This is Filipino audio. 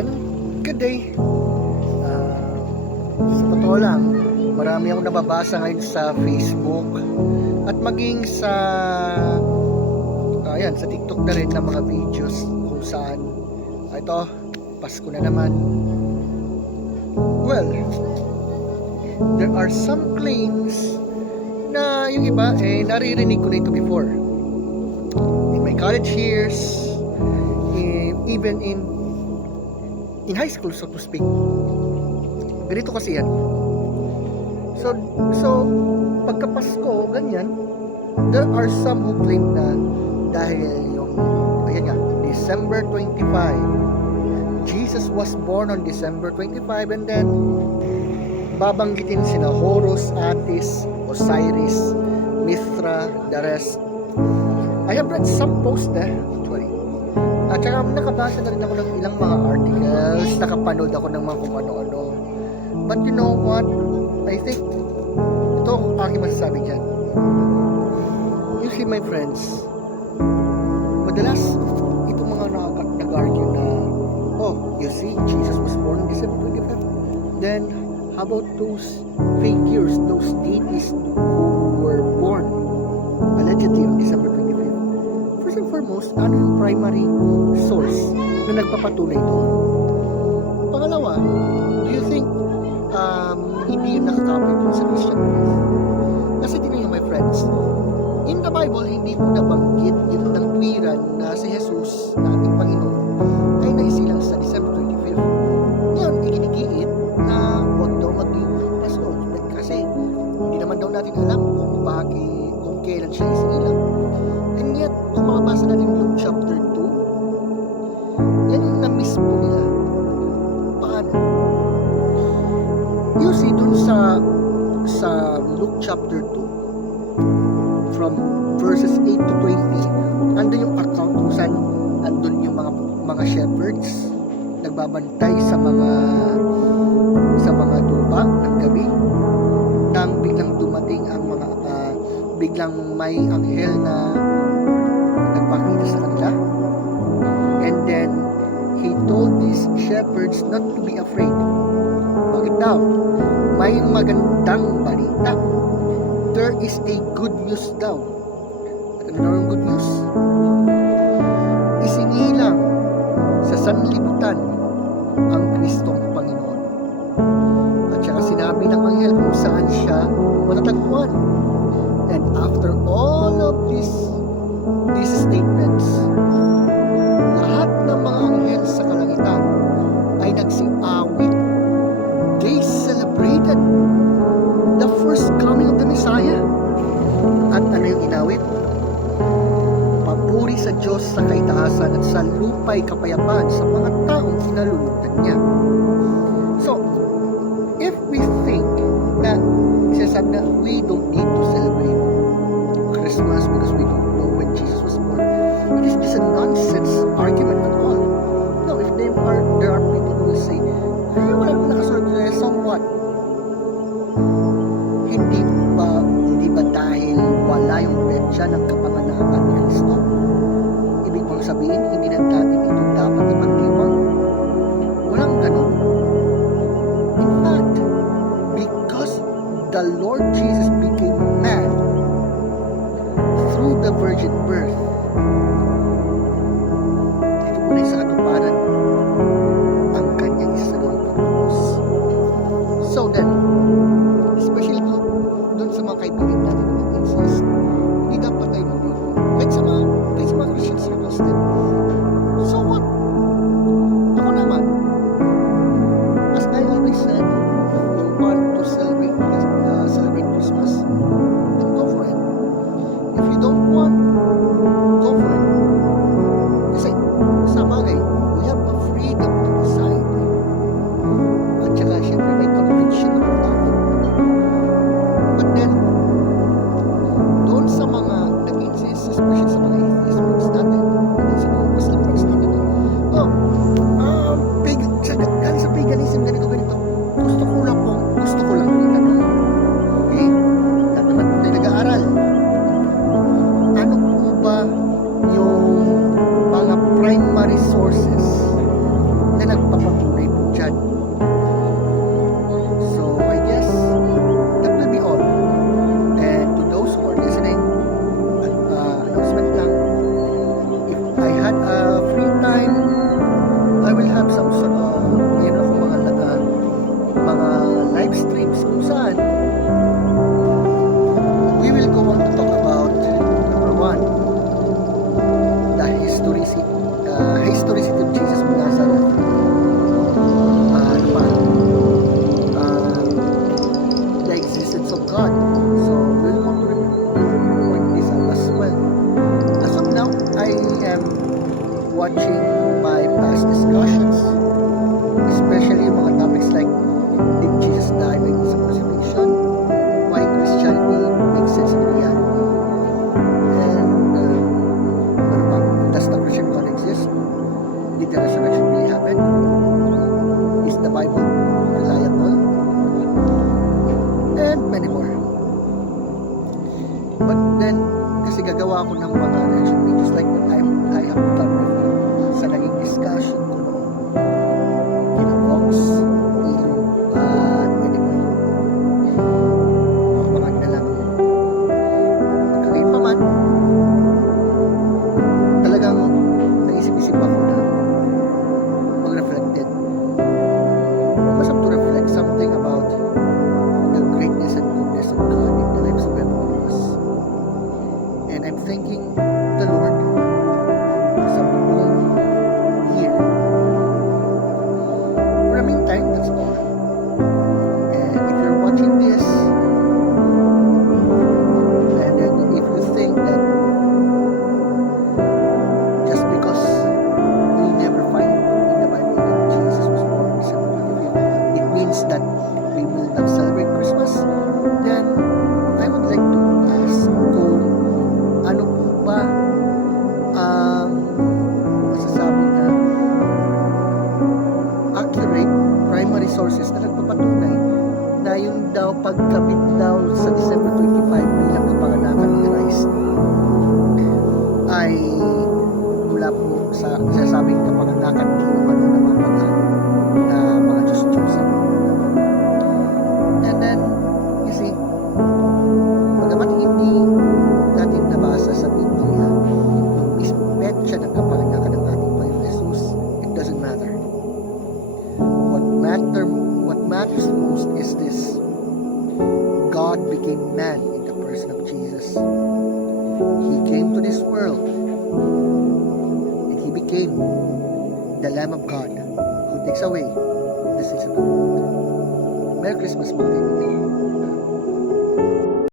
Then, good day. Ah, sa totoo lang, marami akong nababasa ngayon sa Facebook at maging sa ayan, sa TikTok na rin ng mga videos kung saan ito, Pasko na naman. Well, there are some claims na yung iba eh naririnig ko na ito before. In my college years, eh, even in in high school so to speak. Ganito kasi yan. So, so pagka Pasko, ganyan, there are some who claim na dahil yung, ayan nga, December 25, Jesus was born on December 25 and then babanggitin sina Horus, Attis, Osiris, Mithra, the rest. I have read some posts there, actually. At saka nakabasa na rin ako ng ilang mga articles, nakapanood ako ng mga kung ano-ano. But you know what? I think, ito ang aking masasabi dyan. You see my friends, madalas itong mga nag- nag-argue na, oh, you see, Jesus was born on December 25. Then, how about those figures, those deities who were born allegedly on December 25? First and foremost, ano yung primary source na nagpapatunay doon? Paano? You see, dun sa sa Luke chapter 2 from verses 8 to 20 andun yung account kung saan andun yung mga mga shepherds nagbabantay sa mga sa mga tuba ng gabi nang biglang dumating ang mga ah, biglang may anghel na nagpakita sa kanila shepherds not to be afraid. Bakit daw? May magandang balita. There is a good news daw. At ano daw yung good news? Isingilang sa sanlibutan ang Kristong Panginoon. At saka sinabi ng anghel kung saan siya matatagpuan Messiah at ano yung inawit? Papuri sa Diyos sa kaitaasan at sa lupay kapayapaan sa mga taong kinalulugdan niya. So if we think na sinasabi na we don't need to celebrate Christmas because we don't know when Jesus was born it is just a nonsense argument at all. No if there are there are people who will say ay wala naman nakasulat na so wala yung petsa ng kapanganakan ni Kristo. Ibig bang sabihin hindi na natin ito dapat ipagdiwang walang ganun. In fact because the Lord Jesus became man through the virgin birth ito po na sa katuparan ang kanyang isalong pagkakos so then God. So we want to report this out as well. As of now, I am watching Kasi gagawa ako ng mga reaction videos like what I'm, I have done before sa naging discussion ko. followers ng Jesus. He came to this world and He became the Lamb of God who takes away the sins of the world. Merry Christmas mga kaibigan.